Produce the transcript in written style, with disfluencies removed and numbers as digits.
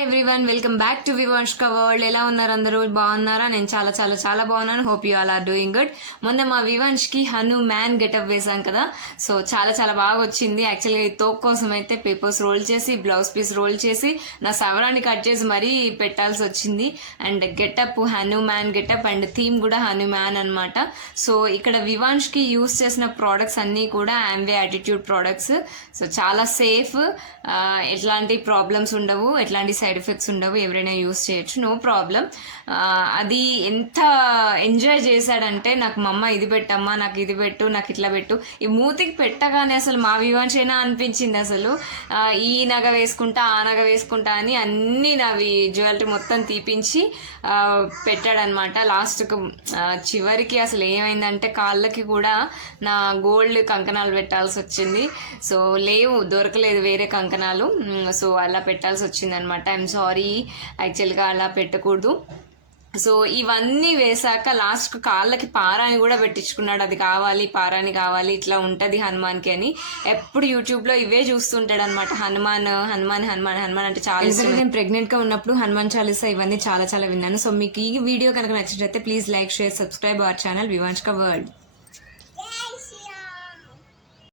Hi everyone, welcome back to Vivanshka world. ఎలా ఉన్నారు అందరూ? బాగున్నారా? నేను చాలా చాలా చాలా బాగున్నాను. Hope you all are doing good. మొన్న మా వివాన్ష్కి హనుమాన్ గెటప్ వేసాం కదా, సో చాలా చాలా బాగా వచ్చింది. యాక్చువల్గా ఈ తోక్ కోసం అయితే పేపర్స్ రోల్ చేసి, బ్లౌజ్ పీస్ రోల్ చేసి, నా సవరాన్ని కట్ చేసి మరీ పెట్టాల్సి వచ్చింది. And getup Hanuman getup and theme కూడా హనుమాన్ అనమాట. సో ఇక్కడ వివాన్ష్కి యూస్ చేసిన ప్రోడక్ట్స్ అన్నీ కూడా ఆమ్వే యాటిట్యూడ్ ప్రోడక్ట్స్. సో చాలా సేఫ్, ఎట్లాంటి ప్రాబ్లమ్స్ ఉండవు, ఎట్లాంటి సైడ్ ఎఫెక్ట్స్ ఉండవు, ఎవరైనా యూస్ చేయొచ్చు, నో ప్రాబ్లం. అది ఎంత ఎంజాయ్ చేశాడంటే, నాకు మా అమ్మ ఇది పెట్టమ్మా, నాకు ఇది పెట్టు, నాకు ఇట్లా పెట్టు, ఈ మూతికి పెట్టగానే అసలు మా వివాన్షైనా అనిపించింది. అసలు ఈ నగ వేసుకుంటా, ఆ నగ వేసుకుంటా అని అన్నీ నావి జ్యువెలరీ మొత్తం తీపించి పెట్టాడనమాట. లాస్ట్కు చివరికి అసలు ఏమైందంటే కాళ్ళకి కూడా నా గోల్డ్ కంకణాలు పెట్టాల్సి వచ్చింది. సో లేవు, దొరకలేదు వేరే కంకణాలు, సో అలా పెట్టాల్సి వచ్చింది అనమాట. ఐఎమ్ సారీ, యాక్చువల్గా అలా పెట్టకూడదు. సో ఇవన్నీ వేసాక లాస్ట్ కాళ్ళకి పారాని కూడా పెట్టించుకున్నాడు. అది కావాలి, పారాని కావాలి, ఇట్లా ఉంటుంది హనుమాన్కి అని. ఎప్పుడు యూట్యూబ్లో ఇవే చూస్తుంటాడు అనమాట. హనుమాన్ హనుమాన్ హనుమాన్ హనుమాన్ అంటే చాలా ఇష్టం. నేను ప్రెగ్నెంట్గా ఉన్నప్పుడు హనుమాన్ చాలీసా ఇవన్నీ చాలా చాలా విన్నాను. సో మీకు ఈ వీడియో కనుక నచ్చినట్లయితే please like, share, subscribe our channel Vivanshka world.